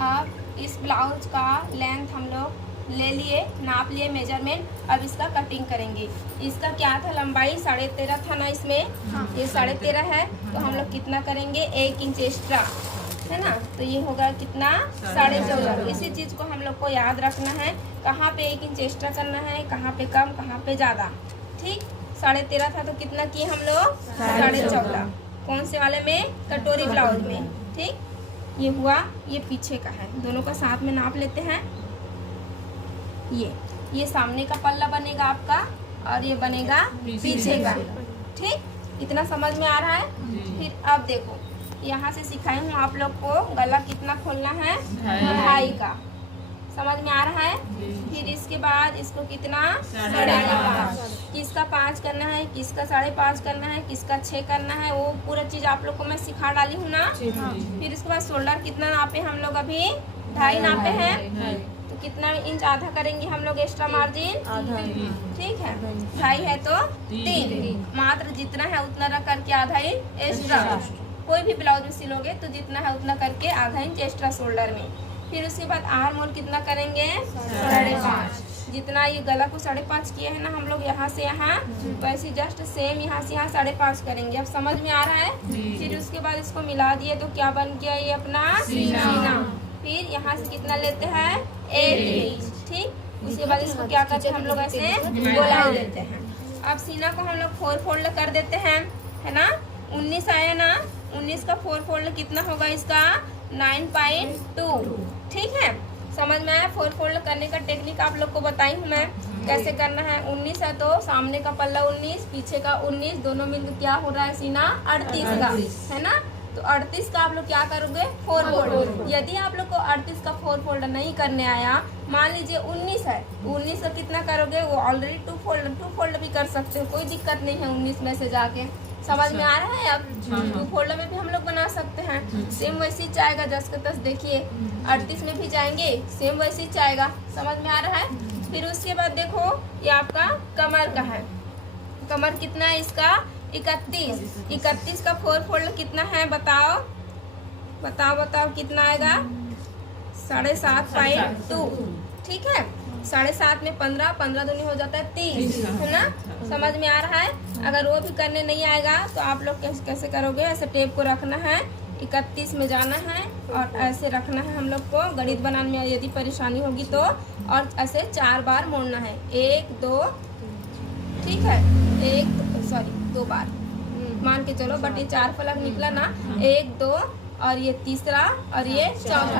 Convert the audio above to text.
अब इस ब्लाउज का लेंथ हम लोग ले लिए, नाप लिए मेजरमेंट। अब इसका कटिंग करेंगे। इसका क्या था, लंबाई 13.5 था ना इसमें। ये 13.5 है, तो हम लोग कितना करेंगे, 1 इंच एक्स्ट्रा, है ना। तो ये होगा कितना, 14.5। इसी चीज़ को हम लोग को याद रखना है, कहाँ पे 1 इंच एक्स्ट्रा करना है, कहाँ पे कम, कहाँ पे ज़्यादा। ठीक, 13.5 था तो कितना किए हम लोग, 14.5। कौन से वाले में, कटोरी ब्लाउज में। ठीक, ये हुआ, ये पीछे का है, दोनों का साथ में नाप लेते हैं। ये सामने का पल्ला बनेगा आपका और ये बनेगा पीछे का। ठीक, इतना समझ में आ रहा है। फिर अब देखो, यहाँ से सिखाई हूँ आप लोग को गला कितना खोलना है, 2.5 का। समझ में आ रहा है। फिर इसके बाद इसको कितना, 5.5। किसका 5 करना है, किसका 5.5 करना है, किसका 6 करना है, वो पूरा चीज आप लोग को मैं सिखा डाली हूँ ना। फिर इसके बाद शोल्डर कितना नापे हम लोग, अभी 2.5 नापे हैं, तो कितना इंच आधा करेंगे हम लोग एक्स्ट्रा मार्जिन, ठीक है। 2.5 है तो 3, मात्र जितना है उतना रख करके आधा इंच एक्स्ट्रा। कोई भी ब्लाउज में सिलोगे तो जितना है उतना करके आधा इंच एक्स्ट्रा शोल्डर में। फिर उसके बाद आर्म होल कितना करेंगे, 5.5। जितना ये गला को 5.5 किए हैं ना हम लोग यहाँ से यहाँ, वैसे जस्ट सेम यहाँ से यहाँ 5.5 करेंगे। अब समझ में आ रहा है। फिर उसके बाद इसको मिला दिए तो क्या बन गया, ये अपना सीना। फिर यहाँ से कितना लेते हैं, 1 इंच। ठीक, उसके बाद इसको क्या करते हैं हम लोग, ऐसे गोला देते हैं। अब सीना को हम लोग 4 फोल्ड कर देते हैं, है ना। 19 आया ना, 19 का 4 फोल्ड कितना होगा इसका, 9.2। ठीक है, समझ में आया। 4 फोल्ड करने का टेक्निक आप लोग को बताई हूँ मैं, कैसे करना है। 19 है तो सामने का पल्ला 19, पीछे का 19, दोनों मिलकर क्या हो रहा है, सीना 38 का, है ना। तो 38 का आप लोग क्या करोगे, 4 फोल्ड। यदि आप लोग को 38 का 4 फोल्ड नहीं करने आया, मान लीजिए 19 है, 19 का कितना करोगे, वो ऑलरेडी 2 फोल्ड भी कर सकते हो, कोई दिक्कत नहीं है 19 में से जाके। समझ में आ रहा है। अब 2 फोल्ड में भी हम लोग बना सकते हैं, सेम वैसे ही जाएगा। 10 के 10 देखिए, 38 में भी जाएंगे, सेम वैसे ही जाएगा। समझ में आ रहा है। फिर उसके बाद देखो, ये आपका कमर का है। कमर कितना है इसका, 31 का 4 फोल्ड कितना है, बताओ बताओ बताओ, कितना आएगा, 7.5.2। ठीक है, 7.5 में 15 दूनी हो जाता है 30, है ना। समझ में आ रहा है। अगर वो भी करने नहीं आएगा तो आप लोग कैसे करोगे, ऐसे टेप को रखना है, 31 में जाना है और ऐसे रखना है हम लोग को। गणित बनाने में यदि परेशानी होगी तो, और ऐसे 4 बार मोड़ना है, 1 2, ठीक है, 2 बार मान के चलो, बट ये 4 फलक निकला ना, 1 2 और ये तीसरा और ये चौथा।